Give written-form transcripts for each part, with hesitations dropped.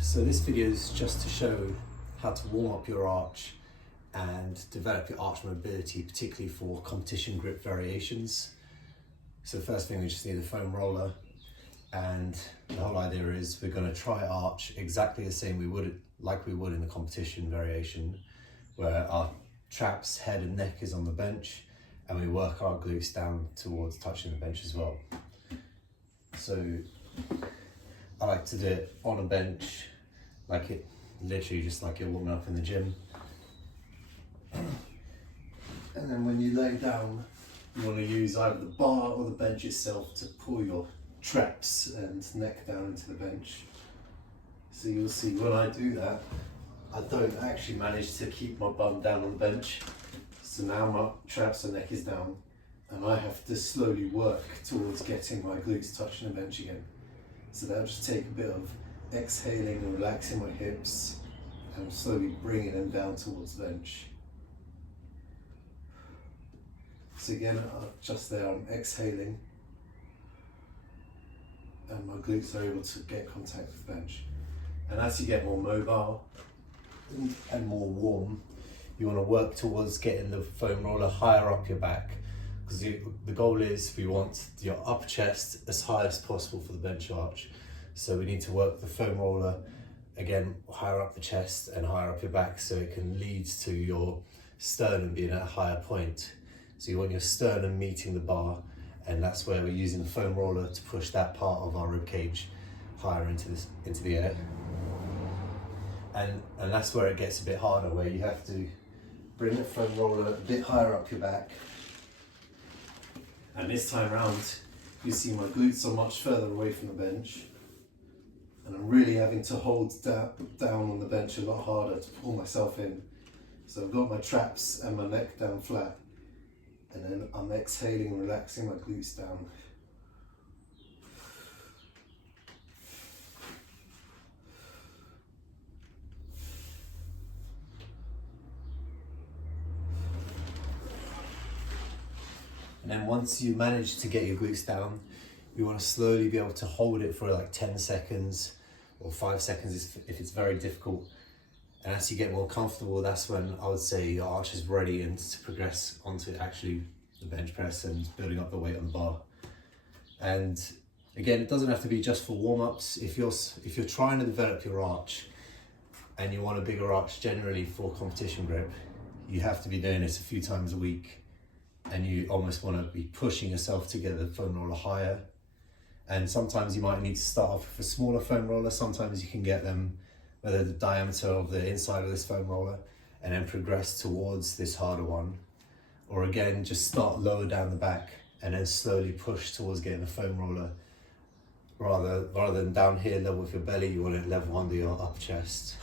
So this video is just to show how to warm up your arch and develop your arch mobility, particularly for competition grip variations. So the first thing, we just need a foam roller, and the whole idea is we're going to try arch exactly the same we would in the competition variation, where our traps, head and neck is on the bench and we work our glutes down towards touching the bench as well. So I like to do it on a bench, literally just like you're warming up in the gym. And then when you lay down, you want to use either the bar or the bench itself to pull your traps and neck down into the bench. So you'll see when I do that, I don't actually manage to keep my bum down on the bench. So now my traps and neck is down, and I have to slowly work towards getting my glutes touching the bench again. So that'll just take a bit of exhaling and relaxing my hips and slowly bringing them down towards the bench. So again, just there I'm exhaling and my glutes are able to get contact with the bench. And as you get more mobile and more warm, you want to work towards getting the foam roller higher up your back, because the goal is we want your upper chest as high as possible for the bench arch. So we need to work the foam roller again higher up the chest and higher up your back, so it can lead to your sternum being at a higher point. So you want your sternum meeting the bar, and that's where we're using the foam roller to push that part of our rib cage higher into the air. And that's where it gets a bit harder, where you have to bring the foam roller a bit higher up your back. And this time around, you see my glutes are much further away from the bench, and I'm really having to hold down on the bench a lot harder to pull myself in. So I've got my traps and my neck down flat, and then I'm exhaling and relaxing my glutes down. And then once you manage to get your glutes down, you want to slowly be able to hold it for like 10 seconds or 5 seconds if it's very difficult. And as you get more comfortable, that's when I would say your arch is ready and to progress onto actually the bench press and building up the weight on the bar. And again, it doesn't have to be just for warm-ups. If you're trying to develop your arch and you want a bigger arch generally for competition grip, you have to be doing this a few times a week. And you almost want to be pushing yourself to get the foam roller higher. And sometimes you might need to start off with a smaller foam roller. Sometimes you can get them whether the diameter of the inside of this foam roller and then progress towards this harder one. Or again, just start lower down the back and then slowly push towards getting the foam roller. Rather than down here level with your belly, you want it level under your upper chest.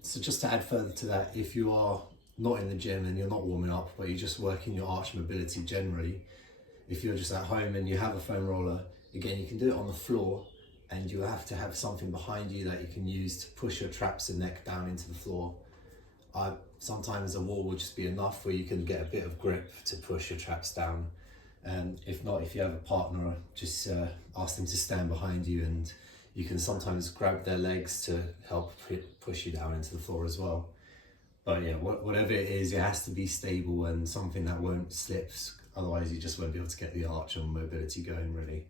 So just to add further to that, if you are not in the gym and you're not warming up, but you're just working your arch mobility generally, if you're just at home and you have a foam roller, again, you can do it on the floor, and you have to have something behind you that you can use to push your traps and neck down into the floor. Sometimes a wall will just be enough where you can get a bit of grip to push your traps down. And if not, if you have a partner, just ask them to stand behind you, and you can sometimes grab their legs to help push you down into the floor as well. But yeah, whatever it is, it has to be stable and something that won't slip, otherwise you just won't be able to get the arch and mobility going really.